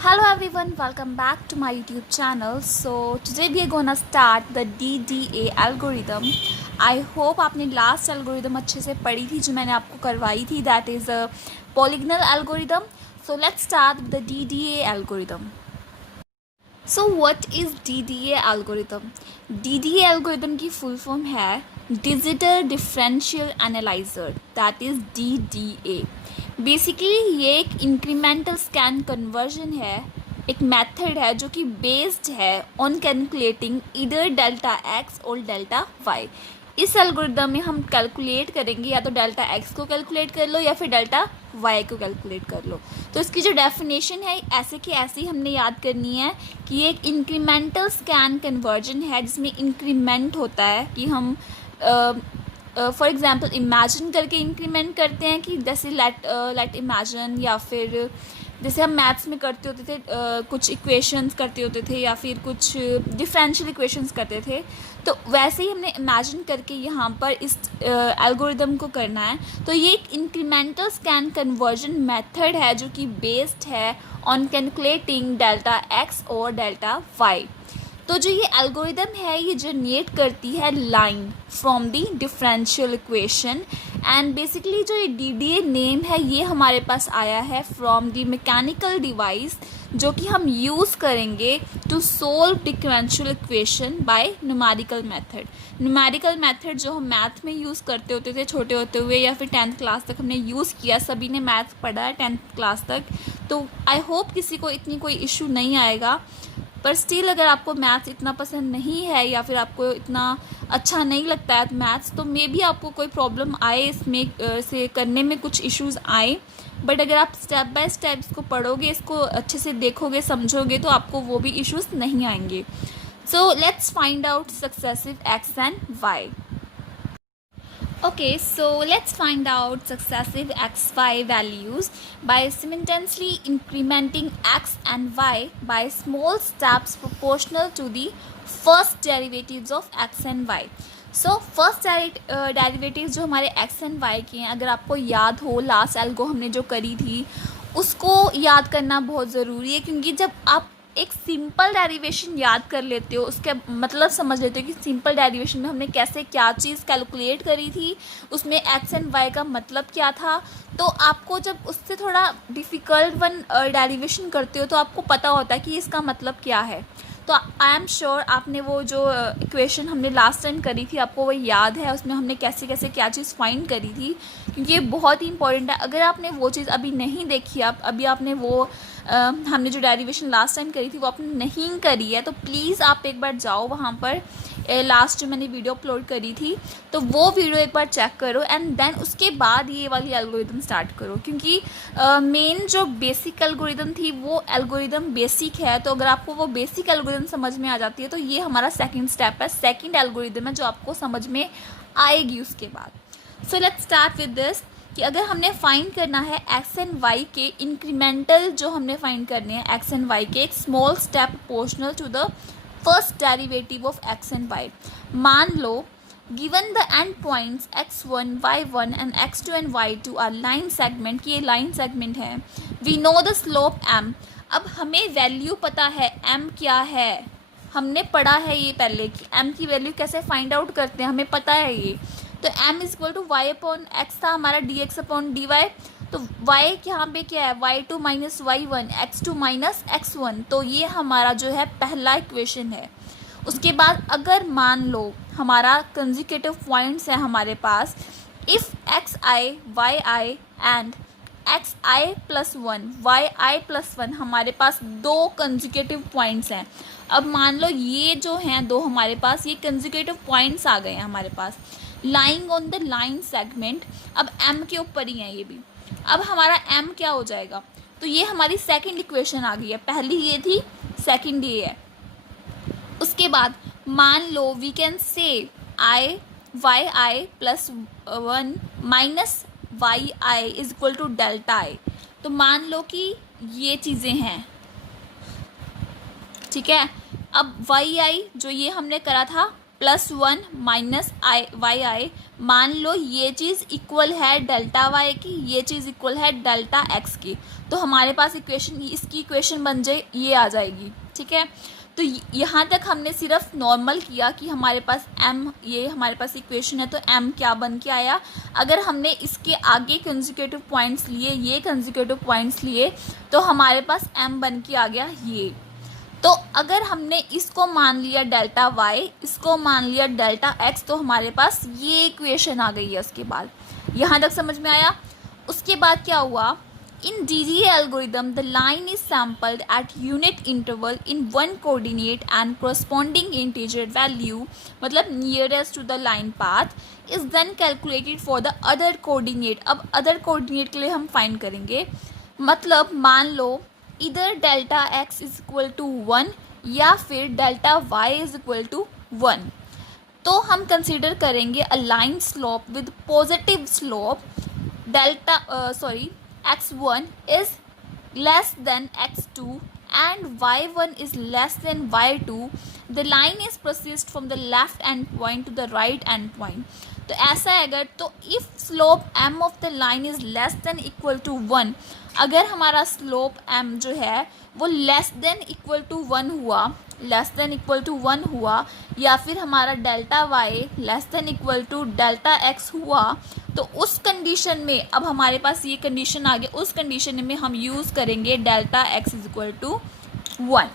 Hello everyone, welcome back to my YouTube channel. So today we are gonna start the DDA algorithm. I hope आपने last algorithm अच्छे से पढ़ी थी जो मैंने आपको करवाई थी, that is a polygonal algorithm. So let's start with the DDA algorithm. So what is DDA algorithm? DDA algorithm की full form है Digital Differential Analyzer, that is DDA. Basically ये एक इंक्रीमेंटल स्कैन कन्वर्जन है, एक method है जो कि based है ऑन कैलकुलेटिंग इधर डेल्टा एक्स और डेल्टा वाई. इस एल्गोरिदम में हम कैलकुलेट करेंगे या तो डेल्टा एक्स को कैलकुलेट कर लो या फिर डेल्टा वाई को कैलकुलेट कर लो. तो इसकी जो डेफिनेशन है ऐसे कि ऐसे ही हमने याद करनी है कि ये एक इंक्रीमेंटल स्कैन कन्वर्जन है जिसमें इंक्रीमेंट होता है कि हम फॉर एग्जांपल इमेजिन करके इंक्रीमेंट करते हैं कि जैसे लेट इमेजिन, या फिर जैसे हम मैथ्स में करते होते थे कुछ इक्वेशंस करते होते थे या फिर कुछ डिफरेंशियल इक्वेशंस करते थे, तो वैसे ही हमने इमेजिन करके यहाँ पर इस एल्गोरिदम को करना है. तो ये एक इंक्रीमेंटल स्कैन कन्वर्जन मेथड है जो कि बेस्ड है ऑन कैलकुलेटिंग डेल्टा एक्स और डेल्टा वाई. तो जो ये एल्गोरिदम है ये जनरेट करती है line from the differential equation. And basically जो ये DDA नेम है ये हमारे पास आया है फ्रॉम दी मैकेनिकल डिवाइस जो कि हम यूज़ करेंगे to solve differential equation by numerical method. Numerical method जो हम मैथ में यूज़ करते होते थे छोटे होते हुए, या फिर 10th क्लास तक हमने यूज़ किया, सभी ने मैथ पढ़ा है 10th क्लास तक. तो आई होप किसी को इतनी कोई इशू नहीं आएगा. पर स्टिल अगर आपको मैथ्स इतना पसंद नहीं है या फिर आपको इतना अच्छा नहीं लगता है मैथ्स, तो मे भी आपको कोई प्रॉब्लम आए इसमें से करने में कुछ इश्यूज़ आए. बट अगर आप स्टेप बाय स्टेप इसको पढ़ोगे, इसको अच्छे से देखोगे, समझोगे, तो आपको वो भी इश्यूज़ नहीं आएंगे. So let's find out successive X and Y. Okay, so let's find out successive xy values by simultaneously incrementing x and y by small steps proportional to the first derivatives of x and y. So first derivatives जो हमारे x and y के हैं, अगर आपको याद हो last algo हमने जो करी थी उसको याद करना बहुत ज़रूरी है, क्योंकि जब आप एक सिंपल डेरिवेशन याद कर लेते हो, उसके मतलब समझ लेते हो कि सिंपल डेरिवेशन में हमने कैसे क्या चीज़ कैलकुलेट करी थी, उसमें एक्स एंड वाई का मतलब क्या था, तो आपको जब उससे थोड़ा डिफ़िकल्ट वन डेरिवेशन करते हो तो आपको पता होता है कि इसका मतलब क्या है. तो आई एम श्योर आपने वो जो इक्वेशन हमने लास्ट टाइम करी थी आपको वो याद है, उसमें हमने कैसे कैसे क्या चीज़ फाइंड करी थी, क्योंकि ये बहुत ही इंपॉर्टेंट है. अगर आपने वो चीज़ अभी नहीं देखी, अभी आपने वो हमने जो डेरिवेशन लास्ट टाइम करी थी वो आपने नहीं करी है, तो प्लीज़ आप एक बार जाओ वहाँ पर, लास्ट जो मैंने वीडियो अपलोड करी थी तो वो वीडियो एक बार चेक करो एंड देन उसके बाद ये वाली एल्गोरिदम स्टार्ट करो, क्योंकि मेन जो बेसिक एल्गोरिदम थी वो एल्गोरिदम बेसिक है. तो अगर आपको वो बेसिक एल्गोरिदम समझ में आ जाती है तो ये हमारा सेकंड स्टेप है, सेकंड एल्गोरिदम है जो आपको समझ में आएगी उसके बाद. So let's start with this कि अगर हमने फाइंड करना है एक्स एंड वाई के इंक्रीमेंटल जो हमने फाइंड करने हैं एक्स एंड वाई के, एक small step proportional to the first derivative of x and y. मान लो given the end points x1, y1 and x2 and y2 are line segment, कि ये लाइन सेगमेंट है. We know the slope m. अब हमें value पता है m क्या है, हमने पढ़ा है ये पहले कि m की वैल्यू कैसे फाइंड आउट करते हैं, हमें पता है ये. तो m is equal to Y upon X था हमारा dx अपॉन dy. तो y यहाँ पे क्या है, y2 minus y1, x2 minus x1. तो ये हमारा जो है पहला इक्वेशन है. उसके बाद अगर मान लो हमारा कंसेक्यूटिव पॉइंट्स है हमारे पास, if xi, yi and xi plus 1, yi plus 1, हमारे पास दो कंसेक्यूटिव पॉइंट्स हैं. अब मान लो ये जो हैं दो हमारे पास ये कंसेक्यूटिव पॉइंट्स आ गए हैं हमारे पास lying on the line segment. अब m के ऊपर ही है ये भी. अब हमारा m क्या हो जाएगा, तो ये हमारी सेकंड इक्वेशन आ गई है, पहली ये थी, सेकंड ये है. उसके बाद मान लो we can say yi plus 1 minus yi is equal to delta i. तो मान लो कि ये चीज़ें हैं, ठीक है. अब yi जो ये हमने करा था प्लस 1 माइनस वाई आई, मान लो ये चीज़ इक्वल है डेल्टा वाई की, ये चीज़ इक्वल है डेल्टा एक्स की, तो हमारे पास इक्वेशन, इसकी इक्वेशन बन जाए ये आ जाएगी। ठीक है, तो यहाँ तक हमने सिर्फ नॉर्मल किया कि हमारे पास m, ये हमारे पास इक्वेशन है तो m क्या बन के आया। अगर हमने इसके आगे कंसेक्यूटिव पॉइंट्स लिए, ये कंसेक्यूटिव पॉइंट्स लिए, तो हमारे पास m बन के आ गया ये। तो अगर हमने इसको मान लिया डेल्टा y, इसको मान लिया डेल्टा x, तो हमारे पास ये इक्वेशन आ गई है। उसके बाद यहाँ तक समझ में आया। उसके बाद क्या हुआ, in DDA algorithm the line is sampled at unit interval in one coordinate and corresponding integer value, मतलब nearest to the line path, is then calculated for the other coordinate। अब other coordinate के लिए हम find करेंगे, मतलब मान लो इधर delta x is equal to 1 या फिर delta y is equal to 1, तो हम कंसिडर करेंगे a line slope with positive slope, delta x1 is less than x2 and y1 is less than y2, the line is processed from the left end point to the right end point। तो ऐसा है अगर, तो if slope m of the line is less than equal to 1, अगर हमारा slope m जो है वो लेस देन इक्वल टू 1 हुआ, लेस देन इक्वल टू 1 हुआ, या फिर हमारा delta y less than equal to delta x हुआ, तो उस कंडीशन में, अब हमारे पास ये कंडीशन आ गया, उस कंडीशन में हम यूज़ करेंगे delta x is equal to 1।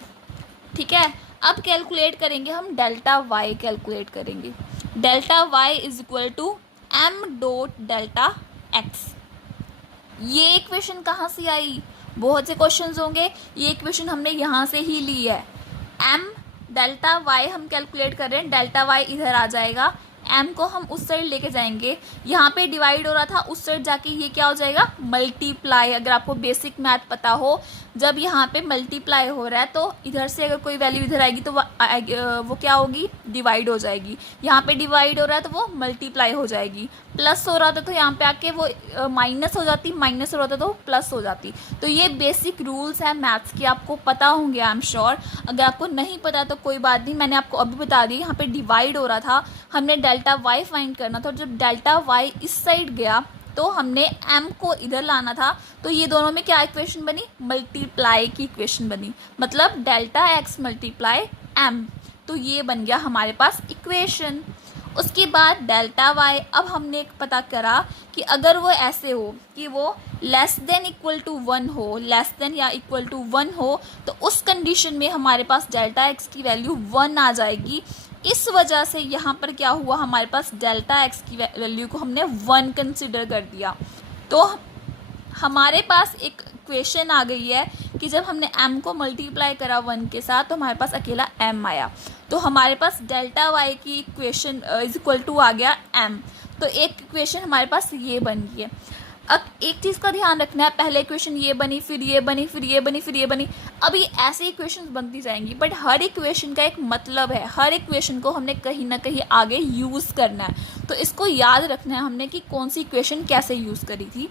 ठीक है, अब कैलकुलेट करेंगे हम डेल्टा y, कैलकुलेट करेंगे delta y is equal to m dot delta x। ये इक्वेशन कहाँ से आई, बहुत से क्वेश्चंस होंगे, ये इक्वेशन हमने यहाँ से ही ली है। m डेल्टा y हम कैलकुलेट कर रहे हैं, डेल्टा y इधर आ जाएगा, m को हम उस साइड लेके जाएंगे, यहाँ पे डिवाइड हो रहा था, उस साइड जाके ये क्या हो जाएगा, मल्टीप्लाई। अगर आपको बेसिक मैथ पता हो, जब यहाँ पे मल्टीप्लाई हो रहा है तो इधर से अगर कोई वैल्यू इधर आएगी तो वो क्या होगी, डिवाइड हो जाएगी। यहाँ पे डिवाइड हो रहा है तो वो मल्टीप्लाई हो जाएगी। प्लस हो रहा था तो यहाँ पे आके वो माइनस हो जाती, माइनस हो रहा था तो प्लस हो जाती। तो ये बेसिक रूल्स हैं मैथ्स के, आपको पता होंगे आई एम श्योर। अगर आपको नहीं पता तो कोई बात नहीं, मैंने आपको अभी बता दी। यहाँ पे डिवाइड हो रहा था, हमने डेल्टा वाई फाइंड करना था, जब डेल्टा वाई इस साइड गया तो हमने m को इधर लाना था, तो ये दोनों में क्या इक्वेशन बनी, मल्टीप्लाई की इक्वेशन बनी, मतलब डेल्टा x मल्टीप्लाई m, तो ये बन गया हमारे पास इक्वेशन। उसके बाद डेल्टा y, अब हमने एक पता करा कि अगर वो ऐसे हो कि वो लेस देन इक्वल टू 1 हो, लेस देन या इक्वल टू 1 हो, तो उस कंडीशन में हमारे पास डेल्टा x की वैल्यू 1 आ जाएगी। इस वजह से यहाँ पर क्या हुआ, हमारे पास डेल्टा x की वैल्यू को हमने 1 कंसिडर कर दिया। तो हमारे पास एक इक्वेशन आ गई है कि जब हमने m को मल्टीप्लाई करा 1 के साथ तो हमारे पास अकेला m आया, तो हमारे पास डेल्टा y की इक्वेशन इज इक्वल टू आ गया m। तो एक इक्वेशन हमारे पास ये बन गई है। अब एक चीज़ का ध्यान रखना है, पहले इक्वेशन ये बनी, फिर ये बनी, फिर ये बनी, फिर ये बनी, अब ये ऐसे इक्वेशंस बनती जाएंगी, बट हर इक्वेशन का एक मतलब है, हर इक्वेशन को हमने कहीं ना कहीं आगे यूज़ करना है। तो इसको याद रखना है हमने कि कौन सी इक्वेशन कैसे यूज़ करी थी।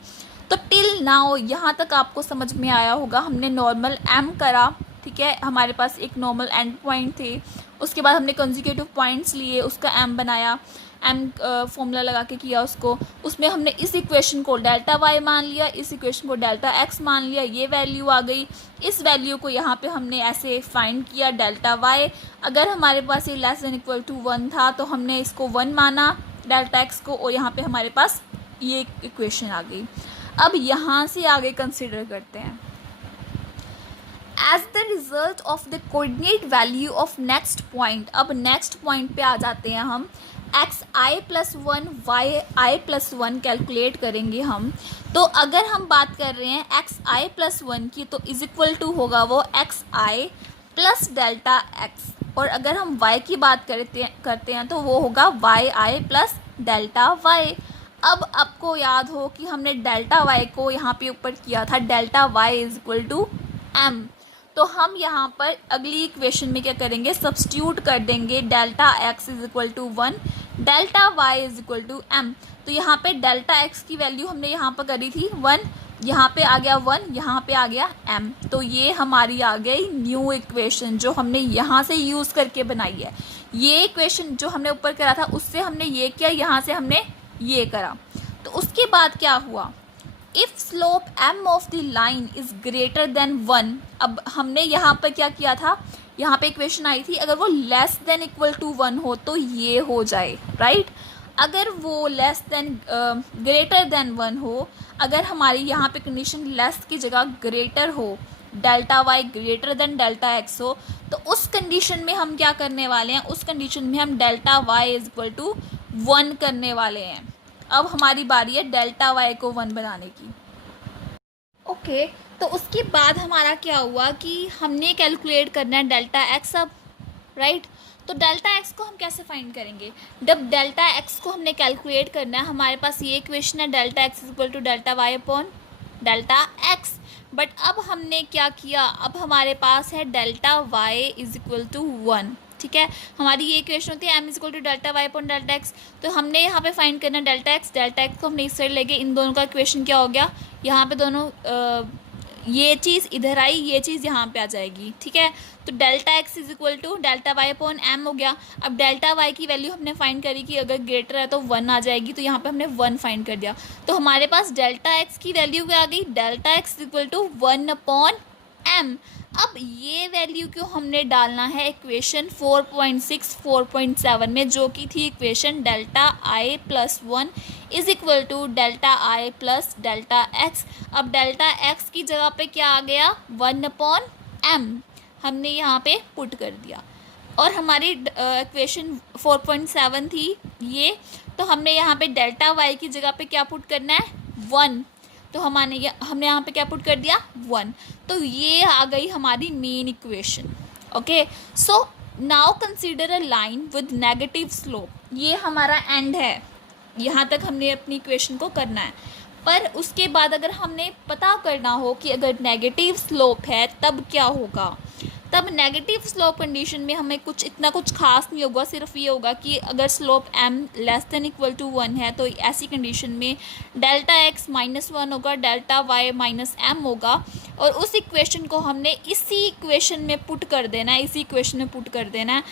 तो टिल नाउ यहाँ तक आपको समझ में आया होगा, हमने नॉर्मल m करा, ठीक है, हमारे पास एक नॉर्मल एंड पॉइंट थे, उसके बाद हमने कंसेक्यूटिव पॉइंट्स लिए, उसका m बनाया, m फॉर्मूला लगा के किया उसको, उसमें हमने इस इक्वेशन को डेल्टा y मान लिया, इस इक्वेशन को डेल्टा x मान लिया, ये वैल्यू आ गई। इस वैल्यू को यहाँ पे हमने ऐसे फाइंड किया डेल्टा y, अगर हमारे पास ये लेस देन इक्वल टू 1 था तो हमने इसको 1 माना डेल्टा x को, और यहाँ पे हमारे पास ये इक्वेशन आ गई। अब यहाँ से आगे कंसिडर करते हैं, as the result of the coordinate value of next point. अब नेक्स्ट पॉइंट पे आ जाते हैं हम, xi+1 yi+1 कैलकुलेट करेंगे हम। तो अगर हम बात कर रहे हैं xi+1 की, तो इज इक्वल टू होगा वो xi प्लस डेल्टा x, और अगर हम y की बात करते हैं तो वो होगा yi प्लस डेल्टा y। अब आपको याद हो कि हमने डेल्टा y को यहाँ पे ऊपर किया था, delta y is equal to m, तो हम यहाँ पर अगली इक्वेशन में क्या करेंगे, सब्स्टिट्यूट कर देंगे, delta x is equal to 1, delta y is equal to m। तो यहाँ पे डेल्टा x की वैल्यू हमने यहाँ पर करी थी 1, यहाँ पे आ गया 1, यहाँ पे आ गया m, तो ये हमारी आ गई न्यू इक्वेशन जो हमने यहाँ से यूज़ करके बनाई है। ये इक्वेशन जो हमने ऊपर करा था उससे हमने ये किया, यहाँ से हमने ये करा। तो उसके बाद क्या हुआ, if slope m of the line is greater than 1, अब हमने यहाँ पर क्या किया था, यहाँ पे इक्वेशन आई थी अगर वो लेस देन इक्वल टू 1 हो तो ये हो जाए, राइट। अगर वो लेस देन ग्रेटर देन 1 हो, अगर हमारी यहाँ पे कंडीशन लेस की जगह ग्रेटर हो, delta Y greater than delta X हो, तो उस कंडीशन में हम क्या करने वाले हैं, उस कंडीशन में हम delta Y is equal to 1 करने वाले हैं। अब हमारी बारी है डेल्टा वाई को 1 बनाने की। ओके, तो उसके बाद हमारा क्या हुआ कि हमने कैलकुलेट करना है डेल्टा एक्स अब, राइट। तो डेल्टा एक्स को हम कैसे फाइंड करेंगे, जब डेल्टा एक्स को हमने कैलकुलेट करना है, हमारे पास ये इक्वेशन है delta X is equal to delta Y upon delta X. But अब हमने क्या किया, अब हमारे पास है delta Y is equal to 1, ठीक है। हमारी ये इक्वेशन होती है M is equal to delta Y upon delta X. तो हमने यहाँ पे फाइंड करना डेल्टा एक्स को हमने इस साइड लेके इन दोनों का इक्वेशन क्या हो गया, यहाँ पे दोनों ये चीज़ इधर आई, ये चीज़ यहाँ पे आ जाएगी, ठीक है। तो delta X is equal to delta Y upon M हो गया। अब डेल्टा वाई की वैल्यू हमने फाइंड करी कि अगर ग्रेटर है तो 1 आ जाएगी, तो यहाँ पे हमने 1 फाइंड कर दिया। तो हमारे पास डेल्टा एक्स की वैल्यू क्या आ गई, delta X is equal to 1 upon M. अब ये वैल्यू क्यों हमने डालना है इक्वेशन 4.6 4.7 में, जो कि थी equation delta I plus 1 is equal to delta I plus delta X. अब डेल्टा एक्स की जगह पे क्या आ गया, 1 अपॉन एम हमने यहाँ पे पुट कर दिया। और हमारी इक्वेशन 4.7 थी ये, तो हमने यहाँ पे डेल्टा वाई की जगह पे क्या पुट करना है, 1। तो हमने यहाँ पे क्या पुट कर दिया, 1। तो ये आ गई हमारी main equation. Okay, so now consider a line with negative slope. ये हमारा एंड है, यहाँ तक हमने अपनी इक्वेशन को करना है। पर उसके बाद अगर हमने पता करना हो कि अगर नेगेटिव स्लोप है तब क्या होगा, तब नेगेटिव स्लोप कंडीशन में हमें इतना कुछ खास नहीं होगा, सिर्फ ये होगा कि अगर slope m less than equal to 1 है तो ऐसी कंडीशन में डेल्टा x -1 होगा, डेल्टा y माइनस m होगा। और उस इक्वेशन को हमने इसी इक्वेशन में पुट कर देना है, इसी इक्वेशन में पुट कर देना है।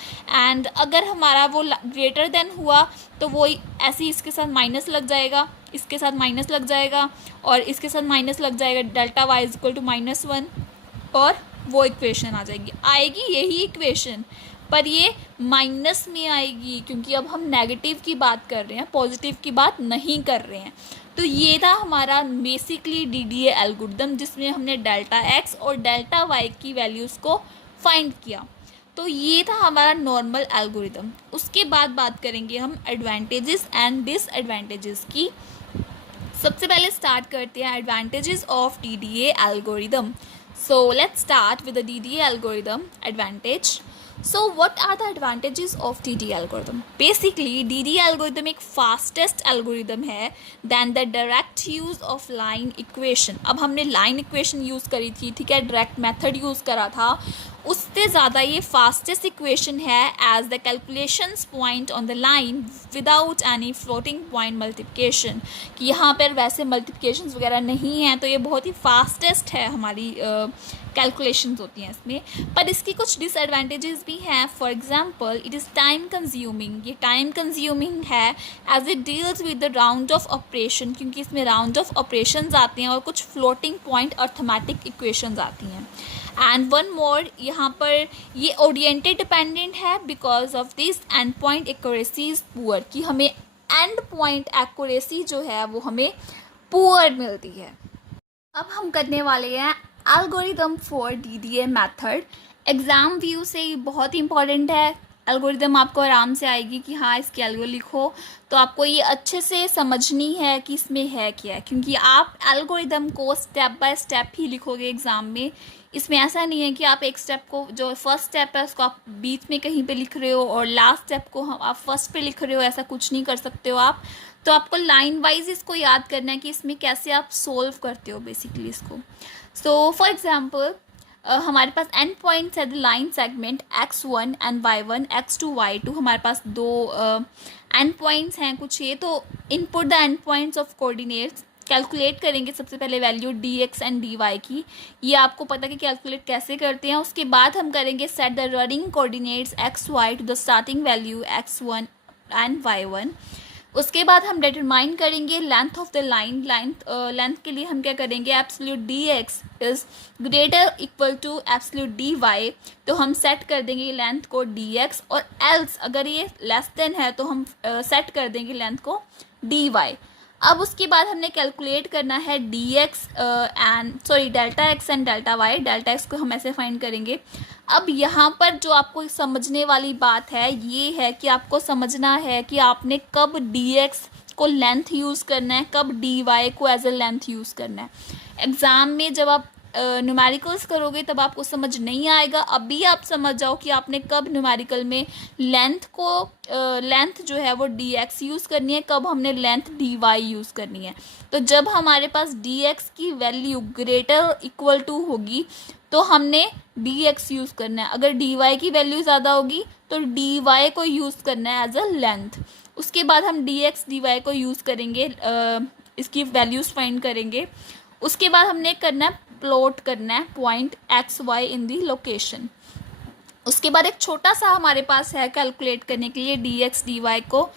एंड अगर हमारा वो ग्रेटर देन हुआ तो वो ऐसे ही इसके साथ माइनस लग जाएगा, इसके साथ माइनस लग जाएगा और इसके साथ माइनस लग जाएगा, delta y is equal to -1 और वो इक्वेशन आ जाएगी, आएगी यही इक्वेशन, पर ये माइनस में आएगी क्योंकि अब हम नेगेटिव की बात कर रहे हैं, पॉजिटिव की बात नहीं कर रहे हैं। तो ये था हमारा बेसिकली DDA एल्गोरिथम, जिसमें हमने डेल्टा एक्स और डेल्टा वाई की वैल्यूज़ को फाइंड किया। तो ये था हमारा नॉर्मल एल्गोरिथम। उसके बाद बात करेंगे हम एडवांटेजेस एंड डिसएडवांटेजेस की। सबसे पहले स्टार्ट करते हैं advantages of DDA algorithm. So let's start with the DDA algorithm advantage. So what are the advantages of DDA algorithm? Basically DDA algorithm एक fastest algorithm है than the direct use of line equation. अब हमने line equation use करी थी, ठीक है, direct method use करा था, उससे ज़्यादा ये फास्टेस्ट इक्वेशन है as the calculations point on the line without any floating point multiplication, कि यहाँ पर वैसे मल्टीप्लिकेशंस वगैरह नहीं हैं, तो ये बहुत ही फास्टेस्ट है, हमारी कैलकुलेशंस होती हैं इसमें। पर इसकी कुछ डिसएडवांटेजेस भी हैं। For example it is time consuming, ये टाइम कंज्यूमिंग है as it deals with the round off operation, क्योंकि इसमें राउंड ऑफ ऑपरेशंस आते हैं और कुछ फ्लोटिंग पॉइंट अर्थमेटिक इक्वेशंस आती हैं। एंड वन मोर, यहाँ पर ये ओरिएंटेड डिपेंडेंट है because of this and point accuracy is poor, कि हमें एंड पॉइंट एक्यूरेसी जो है वो हमें पुअर मिलती है। अब हम करने वाले हैं algorithm for DDA method. Exam view से ये बहुत इंपॉर्टेंट है, एल्गोरिथम आपको आराम से आएगी कि हाँ इसकी एल्गो लिखो, तो आपको ये अच्छे से समझनी है कि इसमें है क्या है, क्योंकि आप एल्गोरिथम को स्टेप बाय स्टेप ही लिखोगे एग्ज़ाम में। इसमें ऐसा नहीं है कि आप एक स्टेप को, जो फर्स्ट स्टेप है उसको आप बीच में कहीं पे लिख रहे हो और लास्ट स्टेप को आप फर्स्ट पे लिख रहे हो, ऐसा कुछ नहीं कर सकते हो आप। तो आपको लाइन वाइज इसको याद करना है कि इसमें कैसे आप सोल्व करते हो बेसिकली इसको। सो फॉर एग्जाम्पल हमारे पास एंड पॉइंट्स है the line segment x1 and y1 x2 y2, हमारे पास दो एंड पॉइंट्स हैं कुछ ये। तो input the end points of coordinates calculate करेंगे सबसे पहले value D X and D Y की। ये आपको पता है कि कैलकुलेट कैसे करते हैं। उसके बाद हम करेंगे set the running coordinates X Y to the starting value x1 and y1। उसके बाद हम डिटरमाइन करेंगे length of the line. Length के लिए हम क्या करेंगे, absolute D X is greater equal to absolute D Y. तो हम सेट कर देंगे लेंथ को डी एक्स, और एल्स अगर ये लेस देन है तो हम सेट कर देंगे लेंथ को डी वाई। अब उसके बाद हमने कैलकुलेट करना है D X delta X and delta Y. Delta X को हम ऐसे फाइंड करेंगे। अब यहाँ पर जो आपको समझने वाली बात है ये है कि आपको समझना है कि आपने कब डी एक्स को लेंथ यूज़ करना है, कब डी वाई को एज अ लेंथ यूज़ करना है। एग्ज़ाम में जब आप न्यूमेरिकल्स करोगे तब आपको समझ नहीं आएगा। अभी आप समझ जाओ कि आपने कब न्यूमेरिकल में लेंथ जो है वो डी एक्स यूज़ करनी है, कब हमने लेंथ डी वाई यूज़ करनी है। तो जब हमारे पास डी एक्स की वैल्यू ग्रेटर इक्वल टू होगी तो हमने डी एक्स यूज़ करना है। अगर डी वाई की वैल्यू ज़्यादा होगी तो डी वाई को यूज़ करना है एज अ लेंथ। उसके बाद हम डी एक्स डी वाई को यूज़ करेंगे, इसकी वैल्यूज़ फाइंड करेंगे। उसके बाद हमने करना है प्लॉट करना है पॉइंट एक्स वाई इन दी लोकेशन। उसके बाद एक छोटा सा हमारे पास है कैलकुलेट करने के लिए डी एक्स डी वाई को।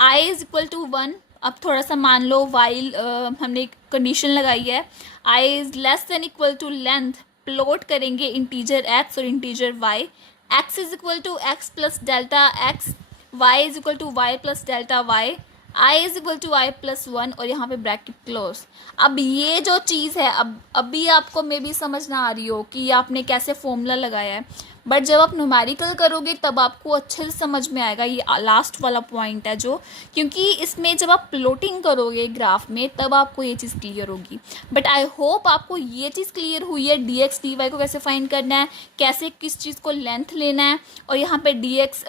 आई इज इक्वल टू 1। अब थोड़ा सा मान लो वाइल हमने कंडीशन लगाई है i is less than equal to length. Plot करेंगे इंटीजर एक्स और integer y. X is equal to x plus delta x, y is equal to y plus delta y, i is equal to i plus 1 और यहाँ पे bracket close. अब ये जो चीज़ है अभी आपको मे भी समझ ना आ रही हो कि आपने कैसे फॉर्मूला लगाया है, बट जब आप न्यूमेरिकल करोगे तब आपको अच्छे से समझ में आएगा। ये लास्ट वाला पॉइंट है जो, क्योंकि इसमें जब आप प्लॉटिंग करोगे ग्राफ में तब आपको ये चीज़ क्लियर होगी। बट आई होप आपको ये चीज़ क्लियर हुई है डी एक्स डी वाई को कैसे फाइंड करना है, कैसे किस चीज़ को लेंथ लेना है, और यहाँ पे डी एक्स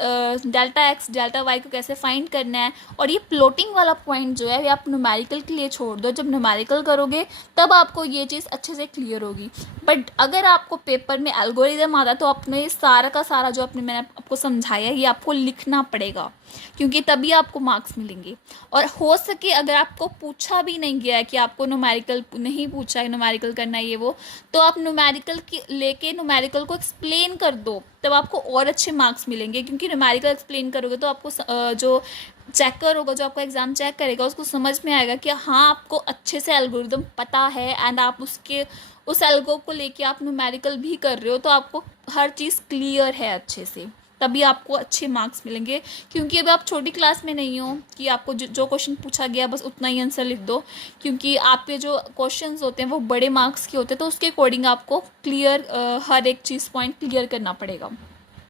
डेल्टा वाई को कैसे फाइंड करना है। और ये प्लॉटिंग वाला पॉइंट जो है ये आप न्यूमेरिकल के लिए छोड़ दो, जब न्यूमेरिकल करोगे तब आपको ये चीज़ अच्छे से क्लियर होगी। बट अगर आपको पेपर में एल्गोरिदम आता तो आपने सारा का सारा जो मैंने आपको समझाया ये आपको लिखना पड़ेगा, क्योंकि तभी आपको मार्क्स मिलेंगे। और हो सके अगर आपको पूछा भी नहीं गया है कि आपको न्यूमेरिकल नहीं पूछा है, न्यूमेरिकल करना है ये वो, तो आप न्यूमेरिकल लेके न्यूमेरिकल को एक्सप्लेन कर दो, तब आपको और अच्छे मार्क्स मिलेंगे। क्योंकि न्यूमेरिकल एक्सप्लेन करोगे तो आपको जो चेकर होगा, जो आपको एग्ज़ाम चेक करेगा, उसको समझ में आएगा कि हाँ आपको अच्छे से एल्गोरिदम पता है एंड आप उस एल्गो को लेके आप न्यूमेरिकल भी कर रहे हो, तो आपको हर चीज़ क्लियर है अच्छे से, तभी आपको अच्छे मार्क्स मिलेंगे। क्योंकि अभी आप छोटी क्लास में नहीं हो कि आपको जो क्वेश्चन पूछा गया बस उतना ही आंसर लिख दो, क्योंकि आपके जो क्वेश्चंस होते हैं वो बड़े मार्क्स के होते हैं, तो उसके अकॉर्डिंग आपको क्लियर हर एक चीज़ पॉइंट क्लियर करना पड़ेगा।